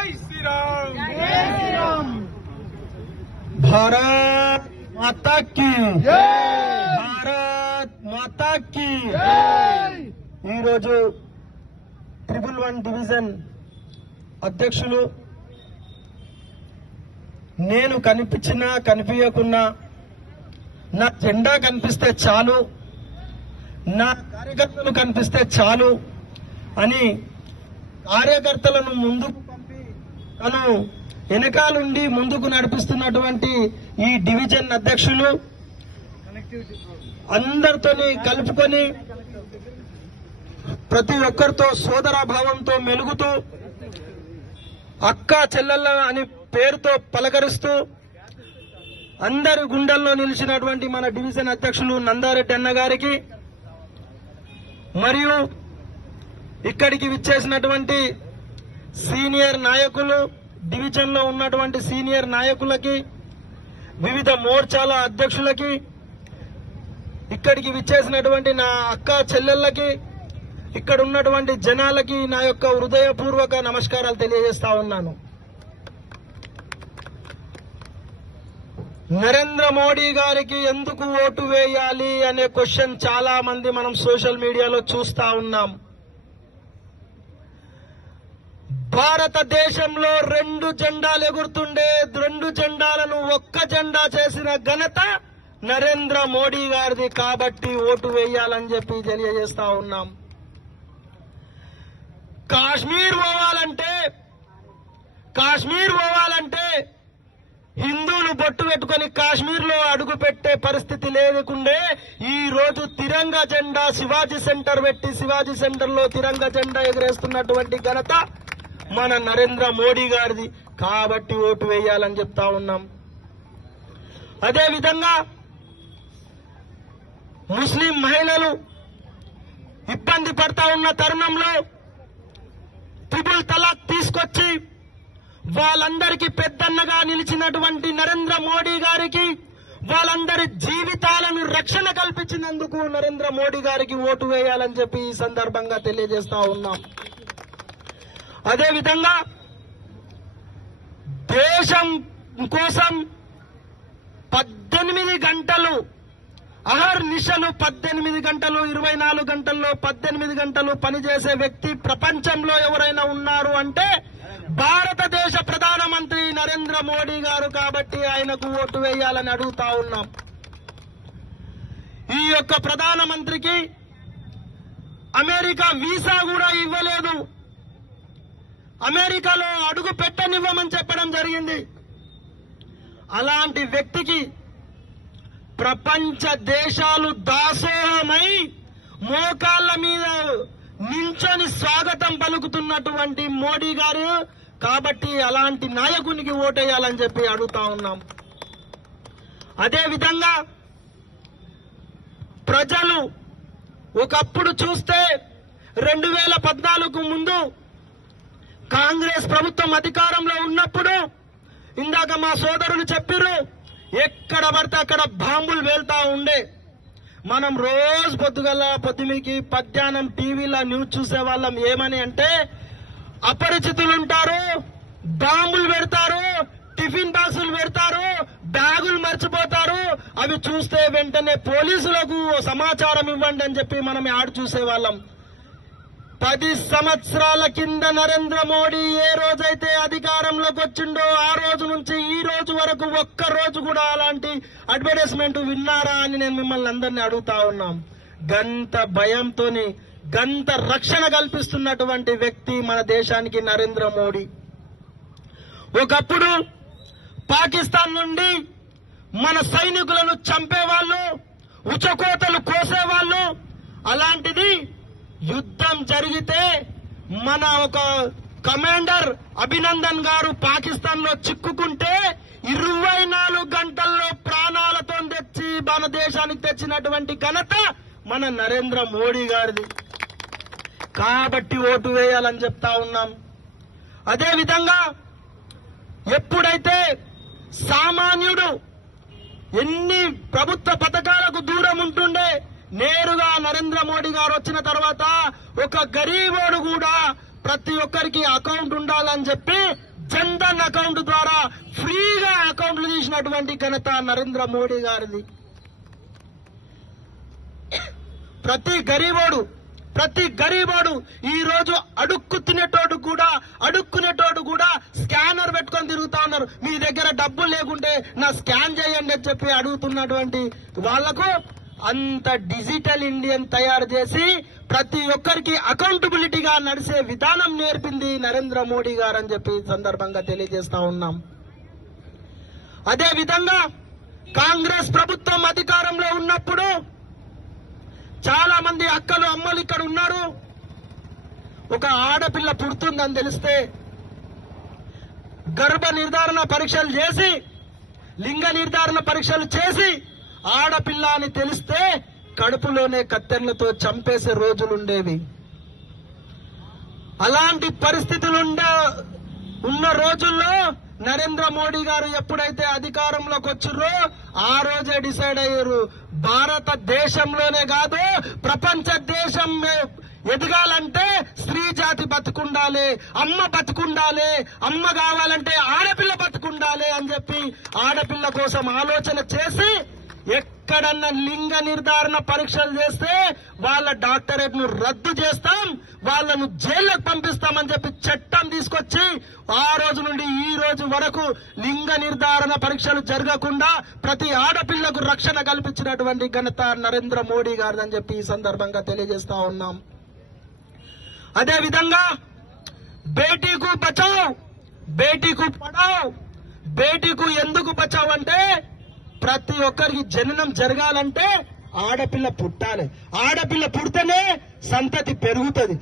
जय श्री राम, जय श्री राम। भारत माता की जय, भारत माता की जय। ఈ రోజు 111 డివిజన్ అధ్యక్షులు నేను కనిపించినా కనిపించకున్నా నా జెండా కనిపిస్తే చాలు, నా కార్యకర్తలు కనిపిస్తే చాలు అని కార్యకర్తలను ముందుకు పంపి తను వెనకాలుండి ముందుకు నడిపిస్తున్నటువంటి ఈ డివిజన్ అధ్యక్షులు అందరితోని కలుపుకొని ప్రతి ఒక్కరితో సోదరాభావంతో మెలుగుతూ అక్క చెల్లెళ్ళ అని పేరుతో పలకరిస్తూ అందరి గుండెల్లో నిలిచినటువంటి మన డివిజన్ అధ్యక్షులు నందారెడ్డి అన్న గారికి మరియు ఇక్కడికి విచ్చేసినటువంటి సీనియర్ నాయకులు, డివిజన్ లో ఉన్నటువంటి సీనియర్ నాయకులకి, వివిధ మోర్చాల అధ్యక్షులకి, ఇక్కడికి విచ్చేసినటువంటి నా అక్క చెల్లెళ్ళకి, ఇక్కడ ఉన్నటువంటి జనాలకి నా యొక్క హృదయపూర్వక నమస్కారాలు తెలియజేస్తా ఉన్నాను. నరేంద్ర మోడీ గారికి ఎందుకు ఓటు వేయాలి అనే క్వశ్చన్ చాలా మంది మనం సోషల్ మీడియాలో చూస్తా ఉన్నాం. భారతదేశంలో 2 జెండాలు ఎగురుతుండే, 2 జెండాలను ఒక్క జెండా చేసిన ఘనత నరేంద్ర మోడీ గారిది. కాబట్టి ఓటు వేయాలని చెప్పి తెలియజేస్తా ఉన్నాం. కాశ్మీర్ పోవాలంటే హిందువులు బొట్టు పెట్టుకుని కాశ్మీర్ లో అడుగు పెట్టే పరిస్థితి లేకుండే ఈ రోజు తిరంగా జెండా శివాజీ సెంటర్ పెట్టి శివాజీ సెంటర్ లో తిరంగా జెండా ఎగరేస్తున్నటువంటి ఘనత మన నరేంద్ర మోడీ గారిది. కాబట్టి ఓటు వేయాలని చెప్తా ఉన్నాం. అదే విధంగా ముస్లిం మహిళలు ఇబ్బంది పడతా ఉన్న తరుణంలో ట్రిపుల్ తలాక్ తీసుకొచ్చి వాళ్ళందరికీ పెద్దన్నగా నిలిచినటువంటి నరేంద్ర మోడీ గారికి, వాళ్ళందరి జీవితాలను రక్షణ కల్పించినందుకు నరేంద్ర మోడీ గారికి ఓటు వేయాలని చెప్పి ఈ సందర్భంగా తెలియజేస్తా ఉన్నాం. అదేవిధంగా దేశం కోసం 18 గంటలు అహర్నిశలు 18 గంటలు 24 గంటల్లో 18 గంటలు పనిచేసే వ్యక్తి ప్రపంచంలో ఎవరైనా ఉన్నారు అంటే భారతదేశ ప్రధానమంత్రి నరేంద్ర మోడీ గారు. కాబట్టి ఆయనకు ఓటు వేయాలని అడుగుతా ఉన్నాం. ఈ యొక్క ప్రధానమంత్రికి అమెరికా వీసా కూడా ఇవ్వలేదు, అమెరికాలో అడుగు పెట్టనివ్వమని చెప్పడం జరిగింది. అలాంటి వ్యక్తికి ప్రపంచ దేశాలు దాసోహమై మోకాళ్ళ మీద నించొని స్వాగతం పలుకుతున్నటువంటి మోడీ గారు. కాబట్టి అలాంటి నాయకునికి ఓటేయాలని చెప్పి అడుగుతా ఉన్నాం. అదే విధంగా ప్రజలు ఒకప్పుడు చూస్తే 2014 ముందు కాంగ్రెస్ ప్రభుత్వం అధికారంలో ఉన్నప్పుడు ఇందాక మా సోదరులు చెప్పారు, ఎక్కడ పడితే అక్కడ బాంబులు వేల్తా ఉండే. మనం రోజు పొద్దుమికి పద్యానం టీవీలో న్యూస్ చూసే వాళ్ళం. ఏమని అంటే అపరిచితులు ఉంటారు, బాంబులు పెడతారు, టిఫిన్ బాక్సులు పెడతారు, బ్యాగులు మర్చిపోతారు, అవి చూస్తే వెంటనే పోలీసులకు సమాచారం ఇవ్వండి అని చెప్పి మనం యాడ్ చూసేవాళ్ళం. 10 సంవత్సరాల కింద నరేంద్ర మోడీ ఏ రోజైతే అధికారంలోకి వచ్చిండో ఆ రోజు నుంచి ఈ రోజు వరకు ఒక్క రోజు కూడా అలాంటి అడ్వర్టైజ్మెంట్ విన్నారా అని నేను మిమ్మల్ని అందరినీ అడుగుతా ఉన్నాం. గంత భయంతోని గంత రక్షణ కల్పిస్తున్నటువంటి వ్యక్తి మన దేశానికి నరేంద్ర మోడీ. ఒకప్పుడు పాకిస్తాన్ నుండి మన సైనికులను చంపేవాళ్ళు, ఉచకోతలు కోసేవాళ్ళు. అలాంటిది యుద్ధం జరిగితే మన ఒక కమాండర్ అభినందన్ గారు పాకిస్తాన్ లో చిక్కుకుంటే 24 గంటల్లో ప్రాణాలతో తెచ్చి మన దేశానికి తెచ్చినటువంటి ఘనత మన నరేంద్ర మోడీ గారిది. కాబట్టి ఓటు వేయాలని చెప్తా ఉన్నాం. అదే విధంగా ఎప్పుడైతే సామాన్యుడు ఎన్ని ప్రభుత్వ పథకాలకు దూరం ఉంటుండే, నేరుగా నరేంద్ర మోడీ గారు వచ్చిన తర్వాత ఒక గరీబోడు కూడా ప్రతి ఒక్కరికి అకౌంట్ ఉండాలని చెప్పి అకౌంట్ ద్వారా ఫ్రీగా అకౌంట్లు తీసినటువంటి ఘనత నరేంద్ర మోడీ గారిది. ప్రతి గరీబోడు ఈ రోజు అడుక్కునేటోడు కూడా స్కానర్ పెట్టుకొని తిరుగుతా ఉన్నారు. మీ దగ్గర డబ్బులు లేకుంటే నా స్కాన్ చేయండి అని చెప్పి అడుగుతున్నటువంటి వాళ్లకు అంత డిజిటల్ ఇండియన్ తయారు చేసి ప్రతి ఒక్కరికి అకౌంటబిలిటీగా నడిచే విధానం నేర్పింది నరేంద్ర మోడీ గారు అని చెప్పి ఈ సందర్భంగా తెలియజేస్తా ఉన్నాం. అదే విధంగా కాంగ్రెస్ ప్రభుత్వం అధికారంలో ఉన్నప్పుడు చాలా మంది అక్కలు అమ్మలు ఇక్కడ ఉన్నారు. ఒక ఆడపిల్ల పుడుతుందని తెలిస్తే గర్భ నిర్ధారణ పరీక్షలు చేసి లింగ నిర్ధారణ పరీక్షలు చేసి ఆడపిల్ల అని తెలిస్తే కడుపులోనే కత్తెర్లతో చంపేసే రోజులుండేవి. అలాంటి పరిస్థితులు ఉన్న రోజుల్లో నరేంద్ర మోడీ గారు ఎప్పుడైతే అధికారంలోకి వచ్చిర్రో ఆ రోజే డిసైడ్ అయ్యారు, భారతదేశంలోనే కాదు ప్రపంచ దేశం ఎదగాలంటే స్త్రీ జాతి బతుకుండాలి, అమ్మ బతుకుండాలి, అమ్మ కావాలంటే ఆడపిల్ల బతుకుండాలి అని చెప్పి ఆడపిల్ల కోసం ఆలోచన చేసి ఎక్కడన్నా లింగ నిర్ధారణ పరీక్షలు చేస్తే వాళ్ళ డాక్టరేట్ ను రద్దు చేస్తాం, వాళ్ళను జైల్లోకి పంపిస్తామని చెప్పి చట్టం తీసుకొచ్చి ఆ రోజు నుండి ఈ రోజు వరకు లింగ నిర్ధారణ పరీక్షలు జరగకుండా ప్రతి ఆడపిల్లకు రక్షణ కల్పించినటువంటి ఘనత నరేంద్ర మోడీ గారిదని చెప్పి ఈ సందర్భంగా తెలియజేస్తా ఉన్నాం. అదే విధంగా బేటీకు బచావ్ బేటీకు పడావ్, బేటీకు ఎందుకు బచావ్ అంటే ప్రతి ఒక్కరికి జననం జరగాలంటే ఆడపిల్ల పుట్టాలి, ఆడపిల్ల పుడితేనే సంతతి పెరుగుతుంది.